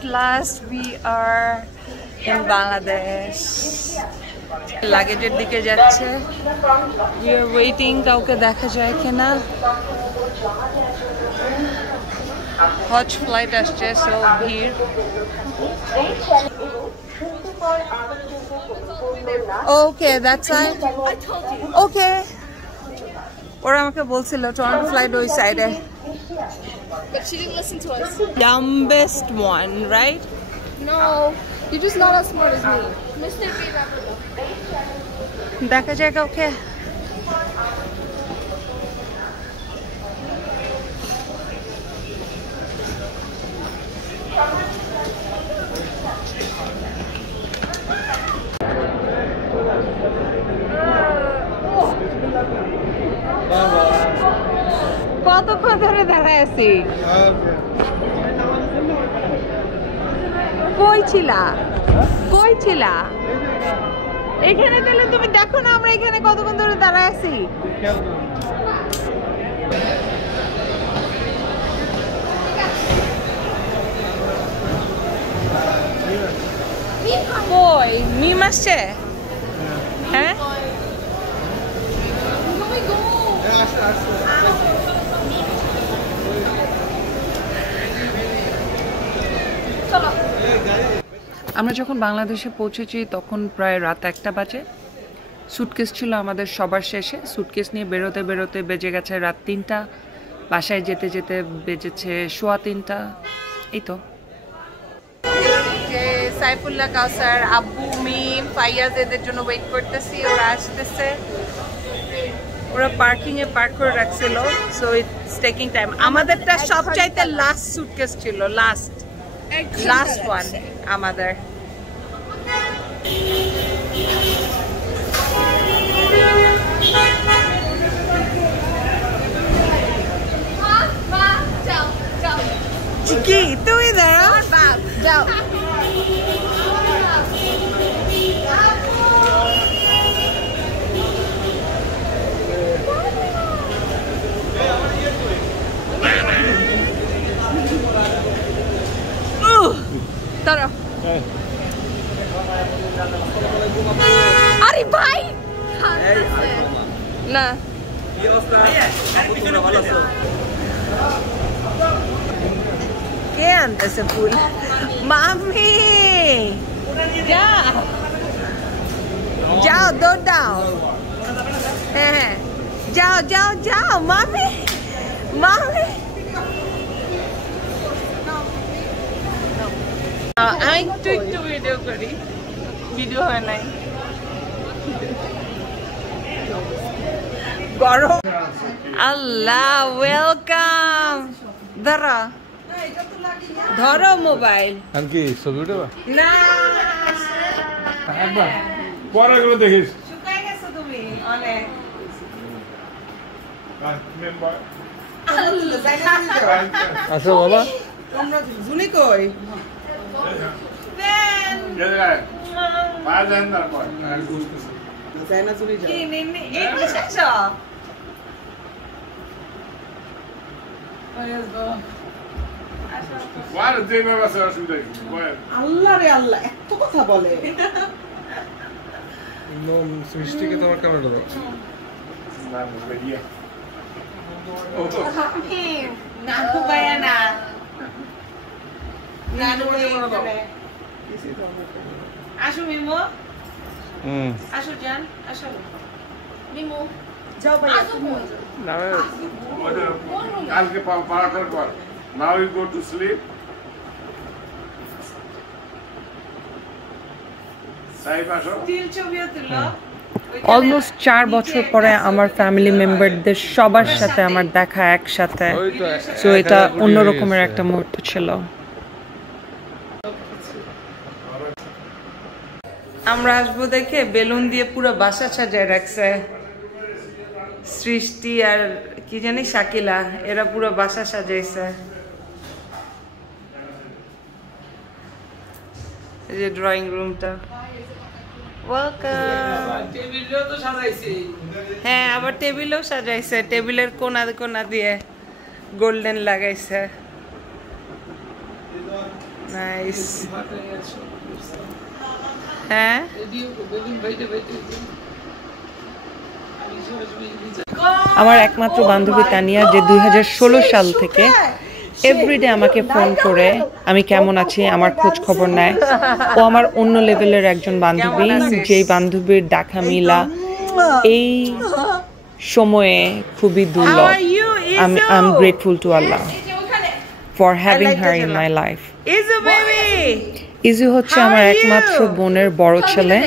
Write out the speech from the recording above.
At last we are in Bangladesh. লাগেজের দিকে যাচ্ছে। We are waiting, কাউকে দেখা যায় কিনা। হজ ফ্লাইট আসছে, সো ভিড়। Okay, that's fine. Okay. ওরা আমাকে বলছিল টরন্টো ফ্লাইট ওই সাইডে। But she didn't listen to us. Dumbest one, right? No, you're just not as smart as me. Mr. B. দেখা যায় কাউকে। কতক্ষণ ধরে দাঁড়ায় আছি? কই ছিলা? কই ছিলা? এখানে তাহলে তুমি দেখো না আমরা এখানে কতক্ষণ ধরে দাঁড়ায় আছি। কই মিম আসছে? হ্যাঁ আমরা যখন বাংলাদেশে পৌঁছেছি তখন প্রায় রাত 1টা বাজে। সুটকেস ছিল আমাদের সবার শেষে। সুটকেস নিয়ে বেরোতে বেরোতে বেজে গেছে রাত 3টা। বাসায় যেতে যেতে বেজেছে 3:15। এই তো সাইফুল্লাহ, কাউসার, আব্বু, মিম, ফাইয়াজ এদের জন্য ওয়েট করতেছি। ওরা আসতেছে। ওরা পার্কিং এ পার্ক করে রাখছিল, সো ইটস টেকিং টাইম। আমাদেরটা সবচাইতে লাস্ট সুটকেস ছিল, লাস্ট ওয়ান আমাদের। চিকি তুই দাঁড়া, যাও। আরে ভাই না কে আনতেছে ফুল? মামি যাও, দৌড় দাও। হ্যাঁ যাও যাও যাও মামি, মামি। আমি একটু ভিডিও করি, ভিডিও হয় নাই। গরম। আল্লাহ ওয়েলকাম। ধরো ধরো মোবাইল। আর কি ছবি উঠাবা না একবার পরে গুলো দেখিস। শুকাই গেছো তুমি অনেক। আচ্ছা বাবা তোমরা জুনি কই? আল্লাহ রে আল্লাহ, এত কথা বলে। সৃষ্টিকে তোমার ক্যামেরা দাও। নানু ভাইয়া না, নানু আসো মিমো, আসো জান, আসো মিমো। যাও ভাইয়া তুমি কালকে পারাটার পর। Now you go to sleep. Almost 4 বছর পরে আমার ফ্যামিলি মেম্বারদের সবার সাথে আমার দেখা একসাথে। সো এটা অন্যরকমের একটা মুহূর্ত ছিল। আমরা আসবো দেখে বেলুন দিয়ে পুরো বাসা সাজায় রাখছে। সৃষ্টি আর কি জানি শাকিলা, এরা পুরো বাসা সাজাইছে। এই যে ড্রয়িং রুমটা। হ্যাঁ আবার টেবিলও সাজাইছে, টেবিলের কোনা কোনা দিয়ে গোল্ডেন লাগাইছে। নাইস হ্যাঁ আমার একমাত্র বান্ধবী তানিয়া যে 2016 সাল থেকে এভরিডে আমাকে ফোন করে আমি কেমন আছি আমার খোঁজ খবর নেয় ও আমার অন্য লেভেলের একজন বান্ধবী যেই বান্ধবীর দেখা মিলা এই সময়ে খুবই দুর্লভ I'm grateful to Allah for having her in my life. Izu হচ্ছে আমার একমাত্র বোনের বড় ছেলে